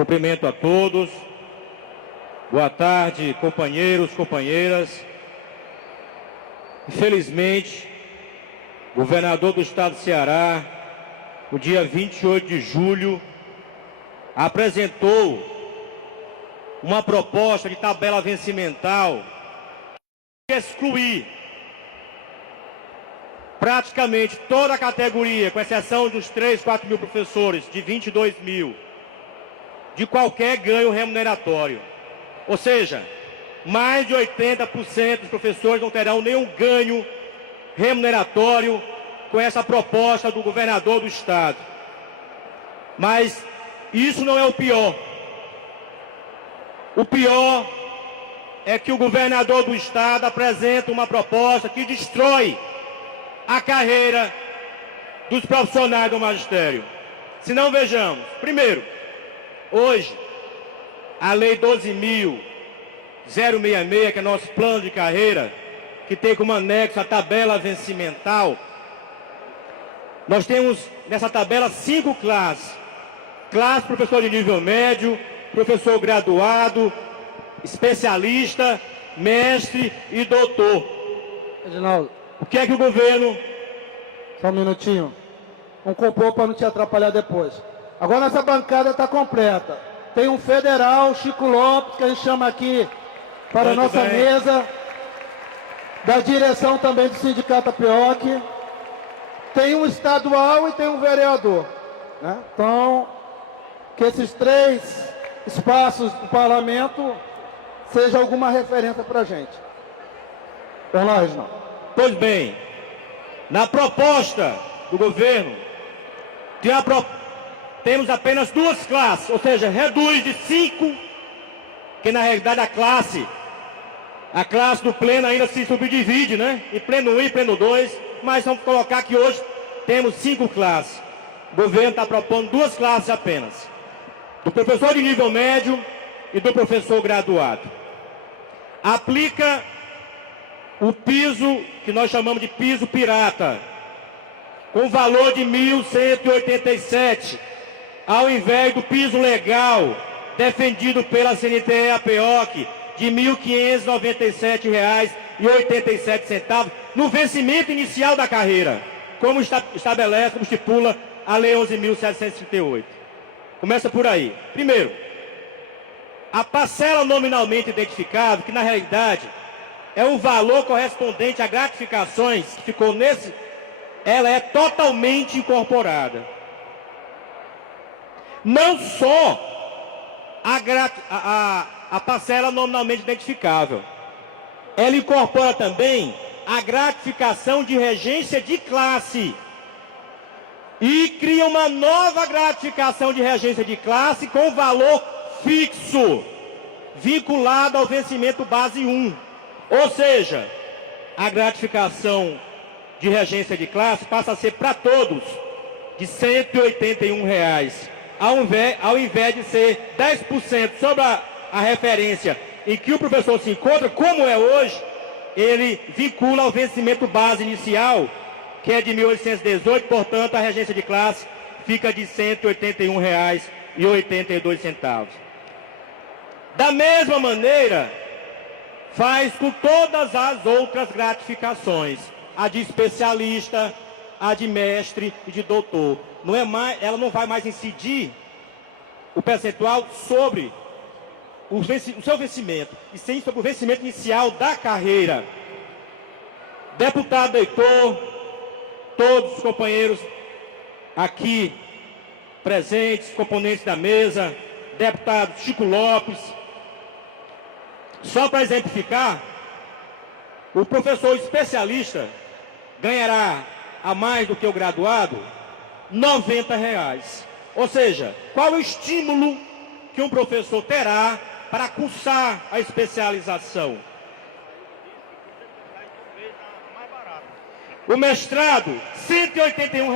Cumprimento a todos. Boa tarde, companheiros, companheiras. Infelizmente, o governador do estado do Ceará, no dia 28 de julho, apresentou uma proposta de tabela vencimental que excluir praticamente toda a categoria, com exceção dos 3, 4 mil professores, de 22 mil, de qualquer ganho remuneratório. Ou seja, mais de 80% dos professores não terão nenhum ganho remuneratório com essa proposta do governador do estado. Mas isso não é o pior. O pior é que o governador do estado apresenta uma proposta que destrói a carreira dos profissionais do magistério. Se não, vejamos. Primeiro, hoje, a Lei 12.066, que é nosso plano de carreira, que tem como anexo a tabela vencimental, nós temos nessa tabela 5 classes. Classe professor de nível médio, professor graduado, especialista, mestre e doutor. Reginaldo, O que é que o governo... só um minutinho. Vamos compor para não te atrapalhar depois. Agora essa bancada está completa. Tem um federal, Chico Lopes, que a gente chama aqui para a Muito nossa bem. mesa. Da direção também do Sindicato APIOC. Tem um estadual e tem um vereador, né? Então, que esses 3 espaços do parlamento seja alguma referência para a gente. Vamos lá, Reginaldo. Pois bem, na proposta do governo, temos apenas 2 classes, ou seja, reduz de 5, que na realidade a classe do pleno ainda se subdivide, né? Em pleno 1 e pleno 2, mas vamos colocar que hoje temos 5 classes. O governo está propondo 2 classes apenas, do professor de nível médio e do professor graduado. Aplica o piso, que nós chamamos de piso pirata, com valor de R$ 1.187, ao invés do piso legal, defendido pela CNTE e APIOC, de R$ 1.597,87, no vencimento inicial da carreira, como estabelece, como estipula a Lei 11.738. Começa por aí. Primeiro, a parcela nominalmente identificável, que na realidade é um valor correspondente a gratificações que ficou nesse, ela é totalmente incorporada. Não só a parcela nominalmente identificável, ela incorpora também a gratificação de regência de classe e cria uma nova gratificação de regência de classe com valor fixo, vinculado ao vencimento base 1. Ou seja, a gratificação de regência de classe passa a ser para todos de R$ 181, ao invés de ser 10% sobre a referência em que o professor se encontra, como é hoje, ele vincula ao vencimento base inicial, que é de 1.818, portanto a regência de classe fica de R$ 181,82. Da mesma maneira, faz com todas as outras gratificações, a de especialista, a de mestre e de doutor. Ela não vai mais incidir o percentual sobre o seu vencimento, e sim sobre o vencimento inicial da carreira. Deputado Heitor, todos os companheiros aqui presentes, componentes da mesa, deputado Chico Lopes, só para exemplificar, o professor especialista ganhará a mais do que o graduado R$ 90. Ou seja, qual é o estímulo que um professor terá para cursar a especialização? O mestrado, R$ 181.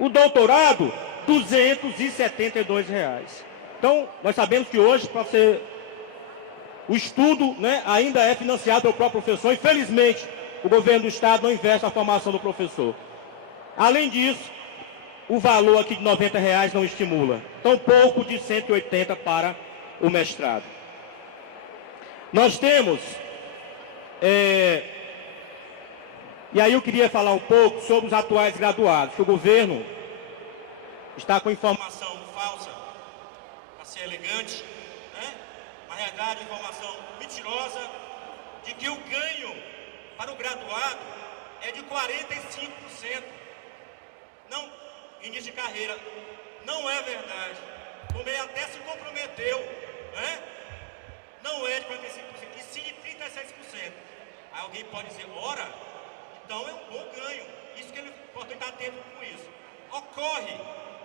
O doutorado, R$ 272. Então, nós sabemos que hoje, para ser... o estudo, né, ainda é financiado pelo próprio professor. Infelizmente, o governo do estado não investe na formação do professor. Além disso, o valor aqui de R$90 não estimula. Tampouco de 180 para o mestrado. Nós temos, e aí eu queria falar um pouco sobre os atuais graduados, que o governo está com informação falsa, para ser elegante, né? Na realidade, informação mentirosa, de que o ganho para o graduado é de 45%. Não, início de carreira. Não é verdade. O MEI até se comprometeu, né? Não é de 45%, e sim de 36%. Aí alguém pode dizer, ora, então é um bom ganho. Isso que ele pode estar atento com isso. Ocorre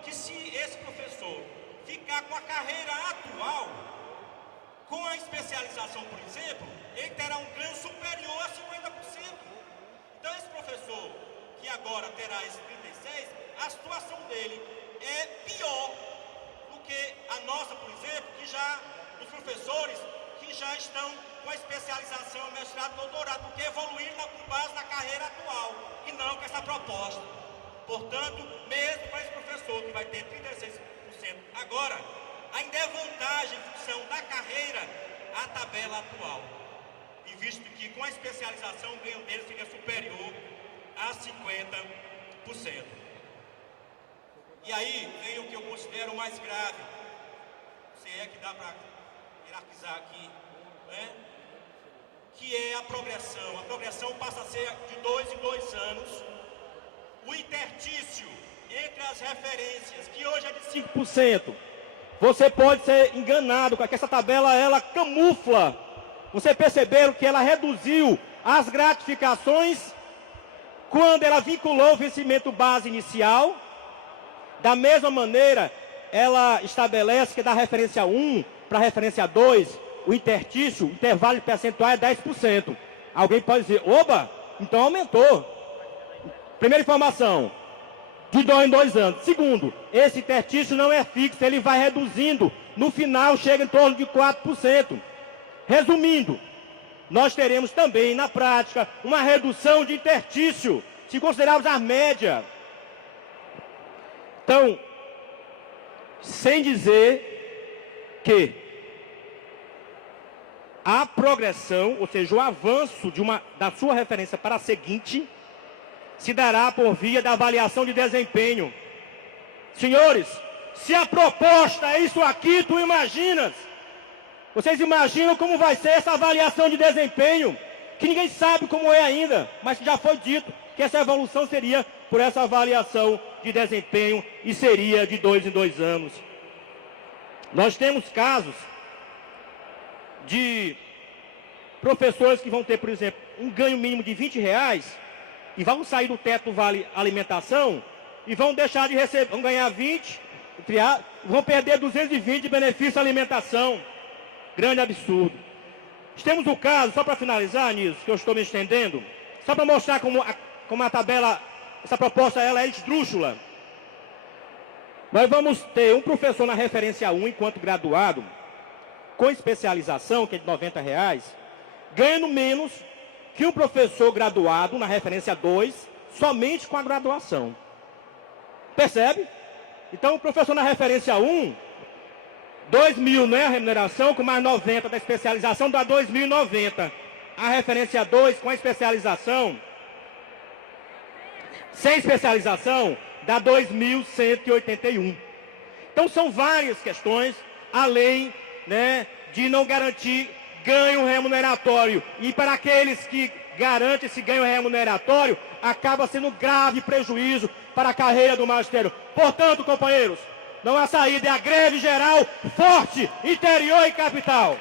que se esse professor ficar com a carreira atual, com a especialização, por exemplo, ele terá um ganho superior a 50%. Então esse professor, que agora terá esse 36%, a situação dele é pior do que a nossa, por exemplo, que já, os professores que já estão com a especialização, mestrado, doutorado, porque evoluíram com base na carreira atual, e não com essa proposta. Portanto, mesmo para esse professor que vai ter 36% agora, ainda é vantagem em função da carreira a tabela atual. E visto que com a especialização o ganho dele seria superior a 50%. E aí vem o que eu considero mais grave, se é que dá para hierarquizar aqui, né? Que é a progressão. A progressão passa a ser de 2 em 2 anos. O intertício entre as referências, que hoje é de 5%, você pode ser enganado, porque essa tabela ela camufla. Você perceberam que ela reduziu as gratificações quando ela vinculou o vencimento base inicial. Da mesma maneira, ela estabelece que da referência 1 para a referência 2, o intertício, o intervalo de percentual é 10%. Alguém pode dizer, oba, então aumentou. Primeira informação, de 2 em 2 anos. Segundo, esse intertício não é fixo, ele vai reduzindo. No final, chega em torno de 4%. Resumindo, nós teremos também, na prática, uma redução de intertício, se considerarmos a média. Então, sem dizer que a progressão, ou seja, o avanço da sua referência para a seguinte, se dará por via da avaliação de desempenho. Senhores, se a proposta é isso aqui, tu imaginas? Vocês imaginam como vai ser essa avaliação de desempenho? Que ninguém sabe como é ainda, mas já foi dito que essa evolução seria por essa avaliação de desempenho e seria de 2 em 2 anos. Nós temos casos de professores que vão ter, por exemplo, um ganho mínimo de R$20 e vão sair do teto do Vale Alimentação e vão deixar de receber, vão ganhar 20, vão perder 220 de benefício alimentação. Grande absurdo. Temos o caso, só para finalizar, Nilson, que eu estou me estendendo, só para mostrar como a tabela, essa proposta ela é esdrúxula. Nós vamos ter um professor na referência 1, enquanto graduado, com especialização, que é de R$90, ganhando menos que um professor graduado na referência 2, somente com a graduação. Percebe? Então, o professor na referência 1, 2.000, né, a remuneração, com mais 90 da especialização, dá 2.090. A referência 2, com a especialização, sem especialização, dá 2.181. Então, são várias questões, além, né, de não garantir ganho remuneratório. E para aqueles que garantem esse ganho remuneratório, acaba sendo um grave prejuízo para a carreira do magistério. Portanto, companheiros, não há saída, é a greve geral forte, interior e capital.